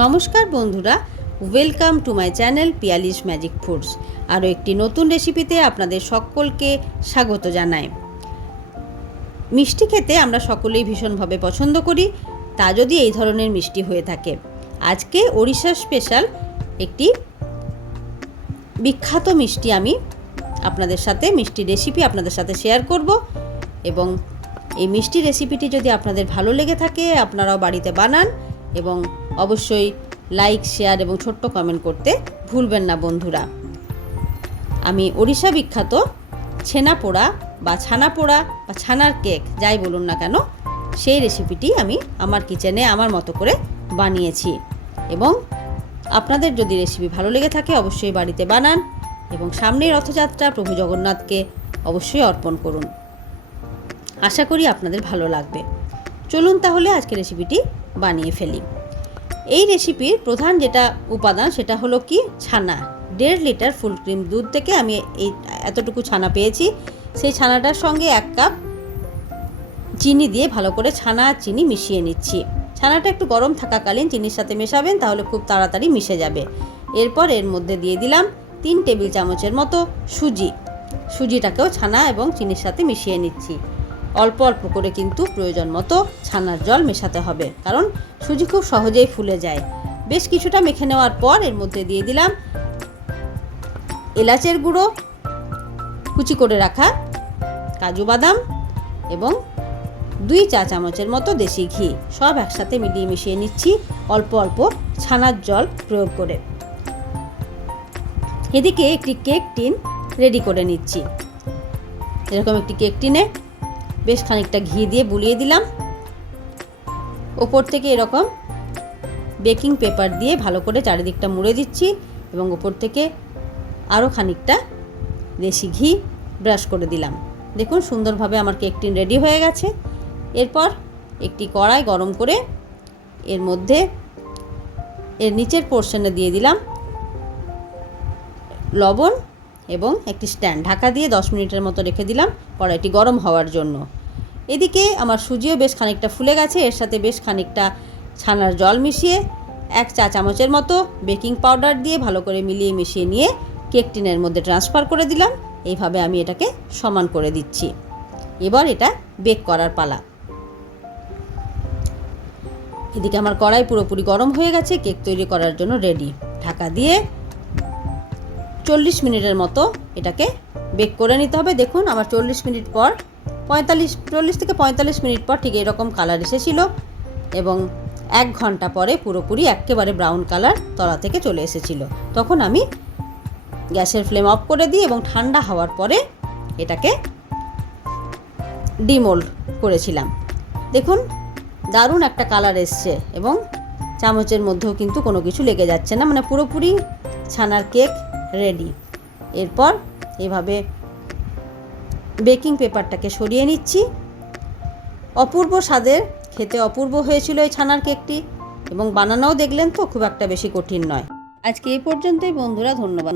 নমস্কার বন্ধুরা welcome to my channel Piyali's magic foods আরও একটি নতুন রেসিপিতে আপনাদের সকলকে স্বাগত জানাই। মিষ্টি খেতে আমরা সকলেই ভীষণভাবে পছন্দ করি, তা যদি এই ধরনের মিষ্টি হয়ে থাকে। আজকে ওড়িশা স্পেশাল একটি বিখ্যাত মিষ্টি আমি আপনাদের সাথে, মিষ্টি রেসিপি আপনাদের সাথে শেয়ার করব এবং এই মিষ্টি রেসিপিটি যদি আপনাদের ভালো লেগে থাকে, আপনারাও বাড়িতে বানান। এবং অবশ্যই লাইক শেয়ার এবং ছোট্ট কমেন্ট করতে ভুলবেন না বন্ধুরা। আমি ওড়িশা বিখ্যাত ছেনা পোড়া বা ছানা পোড়া বা ছানার কেক যাই বলুন না কেন, সেই রেসিপিটি আমি আমার কিচেনে আমার মতো করে বানিয়েছি। এবং আপনাদের যদি রেসিপি ভালো লেগে থাকে, অবশ্যই বাড়িতে বানান এবং সামনের রথযাত্রা প্রভু জগন্নাথকে অবশ্যই অর্পণ করুন। আশা করি আপনাদের ভালো লাগবে। চলুন তাহলে আজকে রেসিপিটি বানিয়ে ফেলি। এই রেসিপির প্রধান যেটা উপাদান সেটা হলো কি? ছানা। দেড় লিটার ফুল ক্রিম দুধ থেকে আমি এই এতটুকু ছানা পেয়েছি। সেই ছানাটার সঙ্গে এক কাপ চিনি দিয়ে ভালো করে ছানা আর চিনি মিশিয়ে নিচ্ছি। ছানাটা একটু গরম থাকাকালীন চিনির সাথে মেশাবেন, তাহলে খুব তাড়াতাড়ি মিশে যাবে। এরপর এর মধ্যে দিয়ে দিলাম তিন টেবিল চামচের মতো সুজি। সুজিটাকেও ছানা এবং চিনির সাথে মিশিয়ে নিচ্ছি। অল্প অল্প করে কিন্তু প্রয়োজন মতো ছানার জল মেশাতে হবে, কারণ সুজি খুব সহজেই ফুলে যায়। বেশ কিছুটা মেখে নেওয়ার পর এর মধ্যে দিয়ে দিলাম এলাচের গুঁড়ো, কুচি করে রাখা কাজু বাদাম এবং দুই চা চামচের মতো দেশি ঘি। সব একসাথে মিলিয়ে মিশিয়ে নিচ্ছি অল্প অল্প ছানার জল প্রয়োগ করে। এদিকে একটি কেক টিন রেডি করে নিচ্ছি। এরকম একটি কেক টিনে বেশ খানিকটা ঘি দিয়ে বুলিয়ে দিলাম। ওপর থেকে এরকম বেকিং পেপার দিয়ে ভালো করে চারিদিকটা মুড়ে দিচ্ছি এবং ওপর থেকে আরও খানিকটা দেশি ঘি ব্রাশ করে দিলাম। দেখুন, সুন্দরভাবে আমার কেক টিন রেডি হয়ে গেছে। এরপর একটি কড়াই গরম করে এর মধ্যে এর নিচের পোর্শনে দিয়ে দিলাম লবণ এবং একটি স্ট্যান্ড। ঢাকা দিয়ে দশ মিনিটের মতো রেখে দিলাম কড়াইটি গরম হওয়ার জন্য। এদিকে আমার সুজিও বেশ খানিকটা ফুলে গেছে, এর সাথে বেশ খানিকটা ছানার জল মিশিয়ে এক চা চামচের মতো বেকিং পাউডার দিয়ে ভালো করে মিলিয়ে মিশিয়ে নিয়ে কেক টিনের মধ্যে ট্রান্সফার করে দিলাম। এইভাবে আমি এটাকে সমান করে দিচ্ছি। এবার এটা বেক করার পালা। এদিকে আমার কড়াই পুরোপুরি গরম হয়ে গেছে, কেক তৈরি করার জন্য রেডি। ঢাকা দিয়ে চল্লিশ মিনিটের মতো এটাকে বেক করে নিতে হবে। দেখুন, আমার চল্লিশ মিনিট পর, পঁয়তাল্লিশ, চল্লিশ থেকে পঁয়তাল্লিশ মিনিট পর ঠিক এরকম কালার এসেছিল এবং এক ঘণ্টা পরে পুরোপুরি একেবারে ব্রাউন কালার তলা থেকে চলে এসেছিল। তখন আমি গ্যাসের ফ্লেম অফ করে দিই এবং ঠান্ডা হওয়ার পরে এটাকে ডিমোল্ড করেছিলাম। দেখুন, দারুণ একটা কালার এসছে এবং চামচের মধ্যেও কিন্তু কোনো কিছু লেগে যাচ্ছে না। মানে পুরোপুরি ছানার কেক রেডি। এরপর এভাবে বেকিং পেপারটাকে সরিয়ে নিচ্ছি। অপূর্ব স্বাদের, খেতে অপূর্ব হয়েছিল এই ছানার কেকটি এবং বানানোও দেখলেন তো খুব একটা বেশি কঠিন নয়। আজকে এই পর্যন্তই বন্ধুরা, ধন্যবাদ।